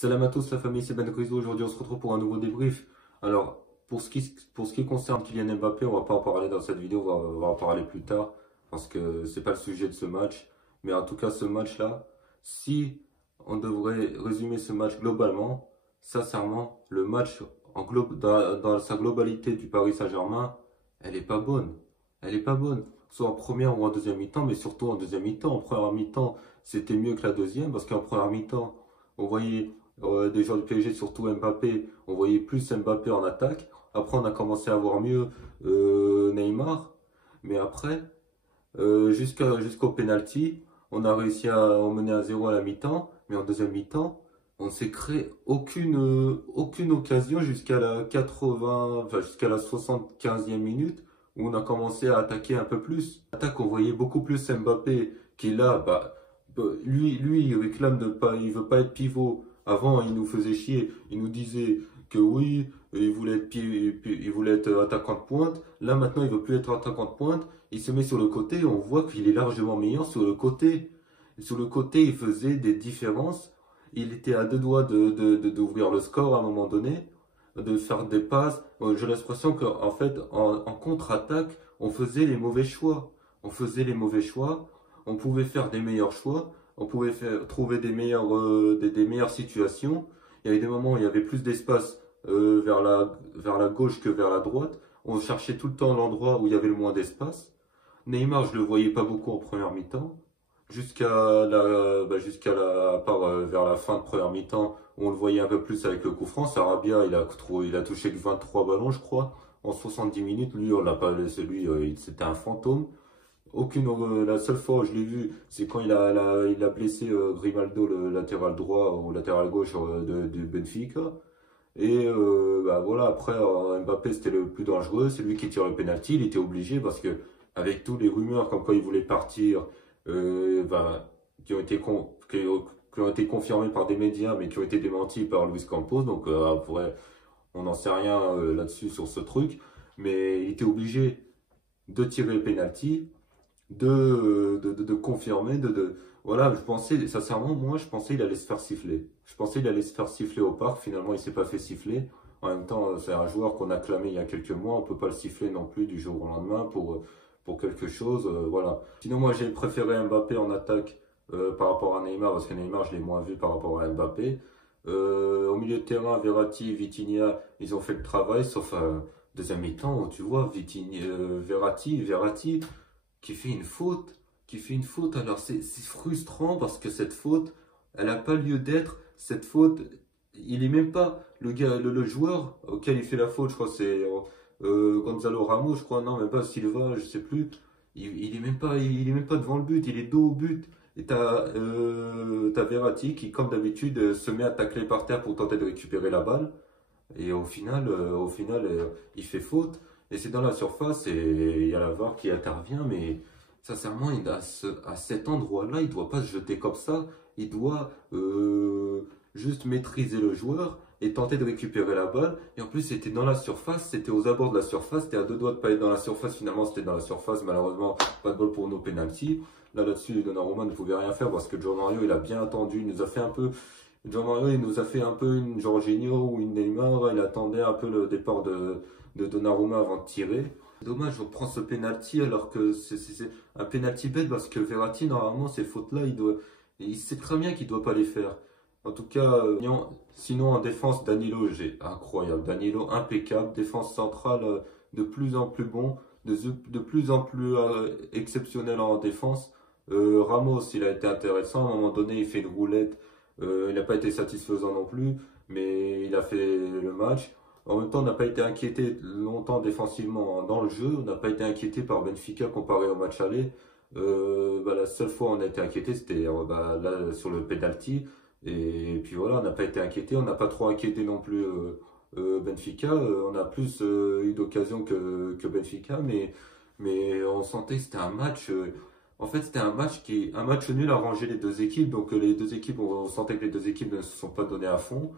Salam à tous la famille, c'est Ben Rizzo. Aujourd'hui on se retrouve pour un nouveau débrief. Alors pour ce qui concerne Kylian Mbappé, on va pas en parler dans cette vidéo, on va en parler plus tard parce que c'est pas le sujet de ce match. Mais en tout cas ce match-là, si on devrait résumer ce match globalement, sincèrement, le match dans sa globalité du Paris Saint-Germain, elle est pas bonne. Elle est pas bonne. Soit en première ou en deuxième mi-temps, mais surtout en deuxième mi-temps. En première mi-temps, c'était mieux que la deuxième parce qu'en première mi-temps, on voyait des joueurs du PSG, surtout Mbappé, on voyait plus Mbappé en attaque. Après, on a commencé à voir mieux Neymar. Mais après, jusqu'au penalty, on a réussi à en mener à 0 à la mi-temps. Mais en deuxième mi-temps, on ne s'est créé aucune occasion jusqu'à la 80, enfin, jusqu'à la 75e minute où on a commencé à attaquer un peu plus. Attaque, on voyait beaucoup plus Mbappé qui là, lui, il réclame de pas, il veut pas être pivot. Avant, il nous faisait chier. Il nous disait que oui, il voulait être attaquant de pointe. Là, maintenant, il veut plus être attaquant de pointe. Il se met sur le côté. On voit qu'il est largement meilleur sur le côté. Sur le côté, il faisait des différences. Il était à deux doigts d'ouvrir le score à un moment donné, de faire des passes. J'ai l'impression qu'en fait, en contre-attaque, on faisait les mauvais choix. On faisait les mauvais choix. On pouvait faire des meilleurs choix. On pouvait trouver des meilleures situations. Il y avait des moments où il y avait plus d'espace vers la gauche que vers la droite. On cherchait tout le temps l'endroit où il y avait le moins d'espace. Neymar, je le voyais pas beaucoup en première mi-temps. À part vers la fin de première mi-temps, où on le voyait un peu plus avec le coup franc. Sarabia, il a touché que 23 ballons, je crois, en 70 minutes. Lui, on l'a pas laissé, c'était un fantôme. La seule fois où je l'ai vu, c'est quand il a blessé Grimaldo, le latéral droit ou latéral gauche du Benfica. Et voilà, après Mbappé c'était le plus dangereux, c'est lui qui tire le penalty, il était obligé parce que avec tous les rumeurs comme quoi il voulait partir, euh, bah, qui ont été qui ont été confirmées par des médias mais qui ont été démentis par Luis Campos, donc après on n'en sait rien là-dessus sur ce truc, mais il était obligé de tirer le penalty de confirmer, voilà, je pensais, sincèrement, moi, je pensais il allait se faire siffler. Je pensais il allait se faire siffler au parc, finalement, il s'est pas fait siffler. En même temps, c'est un joueur qu'on a clamé il y a quelques mois, on peut pas le siffler non plus du jour au lendemain pour quelque chose, voilà. Sinon, moi, j'ai préféré Mbappé en attaque par rapport à Neymar, parce que Neymar, je l'ai moins vu par rapport à Mbappé. Au milieu de terrain, Verratti, Vitinha, ils ont fait le travail, sauf deuxième mi-temps, où tu vois, Verratti, qui fait une faute, qui fait une faute. Alors c'est frustrant parce que cette faute, elle n'a pas lieu d'être. Cette faute, il est même pas le gars, le joueur auquel il fait la faute. Je crois que c'est Gonzalo Ramos, je crois, non, même pas Silva, je sais plus. Il est même pas devant le but, il est dos au but. Et t'as Verratti qui, comme d'habitude, se met à tacler par terre pour tenter de récupérer la balle. Et au final, il fait faute. Et c'est dans la surface et il y a la VAR qui intervient. Mais sincèrement, à cet endroit-là, il ne doit pas se jeter comme ça. Il doit juste maîtriser le joueur et tenter de récupérer la balle. Et en plus, c'était dans la surface, c'était aux abords de la surface. C'était à deux doigts de pas être dans la surface. Finalement, c'était dans la surface. Malheureusement, pas de bol pour nos pénaltys. Là-dessus, Donnarumma ne pouvait rien faire parce que Joe Mario, il a bien attendu. Il nous a fait un peu Jean-Marie, il nous a fait un peu une Jorginho ou une Neymar. Il attendait un peu le départ de Donnarumma avant de tirer. Dommage, on prend ce penalty alors que c'est un penalty bête parce que Verratti, normalement, ces fautes-là, il sait très bien qu'il ne doit pas les faire. En tout cas, sinon en défense, Danilo, j'ai incroyable. Danilo, impeccable. Défense centrale, de plus en plus bon, de plus en plus exceptionnel en défense. Ramos, il a été intéressant. À un moment donné, il fait une roulette. Il n'a pas été satisfaisant non plus, mais il a fait le match. En même temps, on n'a pas été inquiété longtemps défensivement dans le jeu. On n'a pas été inquiété par Benfica comparé au match aller. La seule fois où on a été inquiété, c'était là sur le penalty. Et puis voilà, on n'a pas été inquiété. On n'a pas trop inquiété non plus Benfica. On a plus eu d'occasions que Benfica, mais on sentait que c'était un match. En fait, c'était un match nul à ranger les deux équipes. Donc, les deux équipes, on sentait que les deux équipes ne se sont pas données à fond.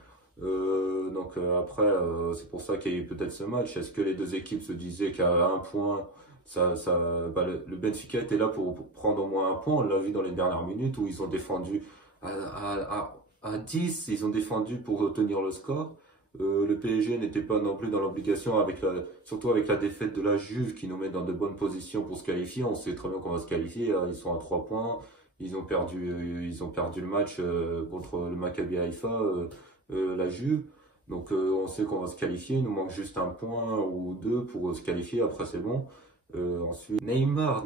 Après, c'est pour ça qu'il y a eu peut-être ce match. Est-ce que les deux équipes se disaient qu'à un point, le Benfica était là pour prendre au moins un point. On l'a vu dans les dernières minutes où ils ont défendu à 10, ils ont défendu pour tenir le score. Le PSG n'était pas non plus dans l'obligation, surtout avec la défaite de la Juve qui nous met dans de bonnes positions pour se qualifier. On sait très bien qu'on va se qualifier, hein. Ils sont à 3 points. Ils ont perdu le match contre le Maccabi Haïfa, la Juve. Donc on sait qu'on va se qualifier. Il nous manque juste un point ou deux pour se qualifier. Après c'est bon. Ensuite, Neymar,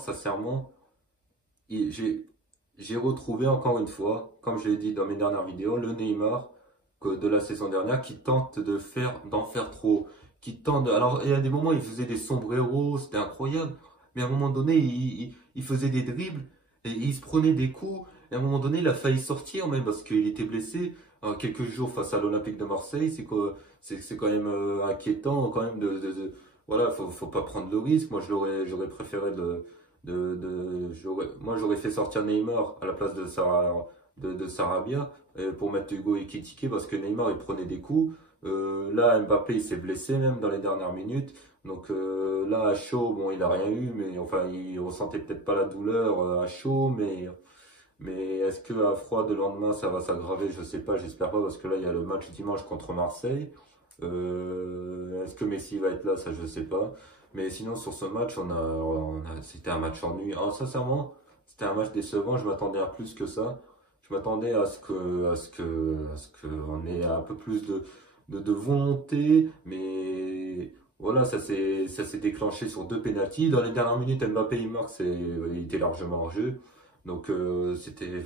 sincèrement, j'ai retrouvé encore une fois, comme je l'ai dit dans mes dernières vidéos, le Neymar de la saison dernière qui tente d'en faire trop. Alors, il y a des moments, il faisait des sombreros, c'était incroyable. Mais à un moment donné, il faisait des dribbles et il se prenait des coups. Et à un moment donné, il a failli sortir même parce qu'il était blessé. Quelques jours face à l'Olympique de Marseille, c'est quand même inquiétant quand même voilà, faut pas prendre le risque. Moi, j'aurais préféré moi, j'aurais fait sortir Neymar à la place de Sarabia pour mettre Hugo Ekitike parce que Neymar il prenait des coups. Là, Mbappé il s'est blessé même dans les dernières minutes. Donc là, à chaud, bon, il a rien eu, mais enfin, il ressentait peut-être pas la douleur à chaud, mais est-ce que à froid de lendemain ça va s'aggraver? Je sais pas, j'espère pas parce que là il y a le match dimanche contre Marseille. Est-ce que Messi va être là? Ça je sais pas. Mais sinon sur ce match c'était un match ennuyeux. Alors, sincèrement, c'était un match décevant. Je m'attendais à plus que ça. Je m'attendais à ce que on ait un peu plus de volonté, mais voilà, ça s'est déclenché sur deux pénaltys. Dans les dernières minutes, Mbappé il marque, il était largement en jeu. Donc c'était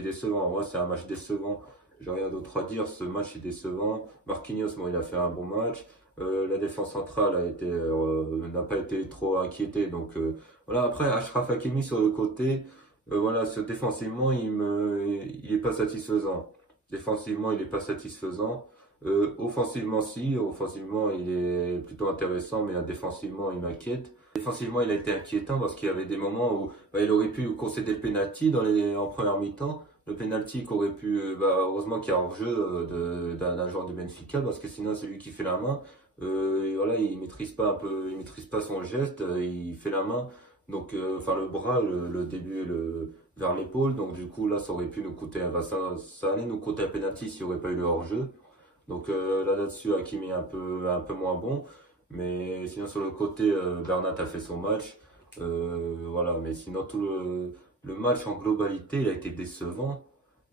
décevant. Moi, c'est un match décevant. J'ai rien d'autre à dire. Ce match est décevant. Marquinhos, bon, il a fait un bon match. La défense centrale n'a pas été trop inquiétée. Donc voilà. Après, Achraf Hakimi sur le côté, voilà, défensivement, il est pas satisfaisant. Défensivement, il est pas satisfaisant. Offensivement, si. Offensivement, il est plutôt intéressant, mais défensivement, il m'inquiète. Défensivement, il a été inquiétant parce qu'il y avait des moments où il aurait pu concéder le penalty en première mi-temps. Le penalty qu'aurait pu, heureusement qu'il y a hors-jeu d'un joueur de Benfica parce que sinon c'est lui qui fait la main. Et voilà, il maîtrise pas son geste, il fait la main. Donc, enfin le bras, le début vers l'épaule. Donc du coup là, ça aurait pu nous coûter, ça allait nous coûter un penalty s'il n'y aurait pas eu le hors-jeu. Donc là-dessus, Hakimi est un peu moins bon. Mais sinon, sur le côté, Bernat a fait son match. Voilà, mais sinon, le match en globalité, il a été décevant.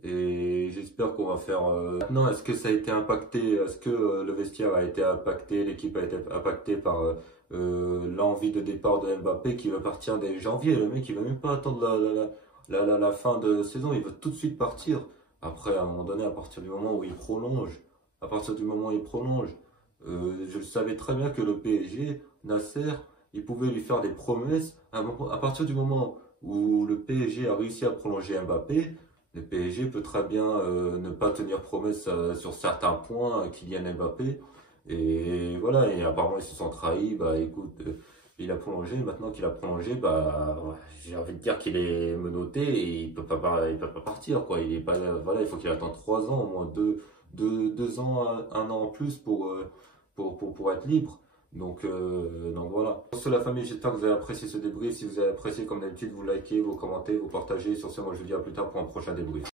Et j'espère qu'on va faire. Maintenant, est-ce que ça a été impacté? Est-ce que le vestiaire a été impacté? L'équipe a été impactée par l'envie de départ de Mbappé qui va partir dès janvier? Le mec, il va même pas attendre la fin de saison. Il veut tout de suite partir. Après, à un moment donné, à partir du moment où il prolonge, je le savais très bien que le PSG, Nasser, il pouvait lui faire des promesses. À partir du moment où le PSG a réussi à prolonger Mbappé, le PSG peut très bien ne pas tenir promesse sur certains points Kylian Mbappé. Et voilà, et apparemment ils se sont trahis. Bah écoute, il a prolongé. Maintenant qu'il a prolongé, bah j'ai envie de dire qu'il est menotté et il peut pas partir quoi. Il est pas, voilà, il faut qu'il attende 3 ans, au moins 2 ans, un an en plus pour être libre. Donc voilà. Sur la famille, j'espère que vous avez apprécié ce débrief. Si vous avez apprécié, comme d'habitude, vous likez, vous commentez, vous partagez. Sur ce, moi je vous dis à plus tard pour un prochain débrief.